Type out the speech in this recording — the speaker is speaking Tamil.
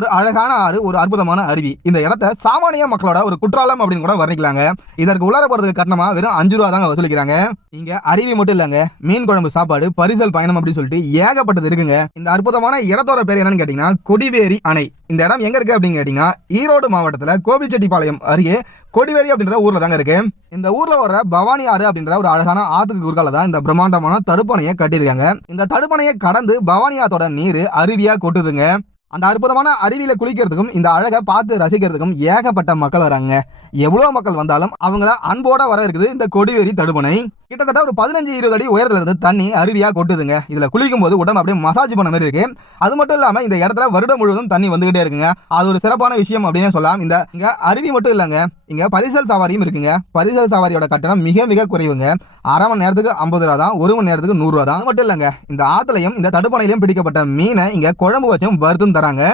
ஒரு அழகான ஆறு, ஒரு அற்புதமான அருவி. இந்த இடத்த சாமானிய மக்களோட ஒரு குற்றாலம் அப்படின்னு கூட வர்ணிக்கலாங்க. இதற்கு உள்ளார போறதுக்கு கட்டணமா வெறும் 5 ரூபா தாங்க வசூலிக்கிறாங்க. இங்க அருவி மட்டும் இல்லங்க, மீன் குழம்பு சாப்பாடு, பரிசல் பயணம் அப்படின்னு சொல்லிட்டு ஏகப்பட்டது இருக்குங்க. இந்த அற்புதமான இடத்தோட பேர் என்னன்னு கேட்டீங்கன்னா கொடிவேரி அணை. இந்த இடம் எங்க இருக்கு அப்படின்னு கேட்டீங்கன்னா ஈரோடு மாவட்டத்துல கோபிச்செட்டிப்பாளையம் அருகே கொடிவேரி அப்படின்ற ஊர்ல தாங்க இருக்கு. இந்த ஊர்ல வர பவானி ஆறு அப்படின்ற ஒரு அழகான ஆத்துக்கு குறுக்கால தான் இந்த பிரம்மாண்டமான தடுப்பணையை கட்டியிருக்காங்க. இந்த தடுப்பணையை கடந்து பவானி ஆத்தோட நீர் அருவியா கொட்டுதுங்க. அந்த அற்புதமான அருவியில குளிக்கிறதுக்கும் இந்த அழகை பார்த்து ரசிக்கிறதுக்கும் ஏகப்பட்ட மக்கள் வராங்க. எவ்வளவு மக்கள் வந்தாலும் அவங்கள அன்போட வர இருக்குது இந்த கொடிவேரி தடுப்பணை. கிட்டத்தட்ட ஒரு 15-20 அடி உயரத்துல இருந்து தண்ணி அருவியா கொட்டுதுங்க. இதுல குளிக்கும் போது உடம்பு அப்படியே மசாஜ் பண்ண மாதிரி இருக்கு. அது மட்டும் இல்லாம இந்த இடத்துல வருடம் முழுவதும் தண்ணி வந்துகிட்டே இருக்குங்க. அது ஒரு சிறப்பான விஷயம் அப்படின்னு சொல்லலாம். இங்க அருவி மட்டும் இல்லங்க, இங்க பரிசல் சவாரியும் இருக்குங்க. பரிசல் சவாரியோட கட்டணம் மிக மிக குறைவுங்க. அரை மணி நேரத்துக்கு 50 ரூபா தான், 1 மணி நேரத்துக்கு 100 ரூபா தான். அது மட்டும் இல்லங்க, இந்த ஆத்துலையும் இந்த தடுப்பணையிலையும் பிடிக்கப்பட்ட மீனை இங்க குழம்பு வச்சும் வறுத்தும் தராங்க.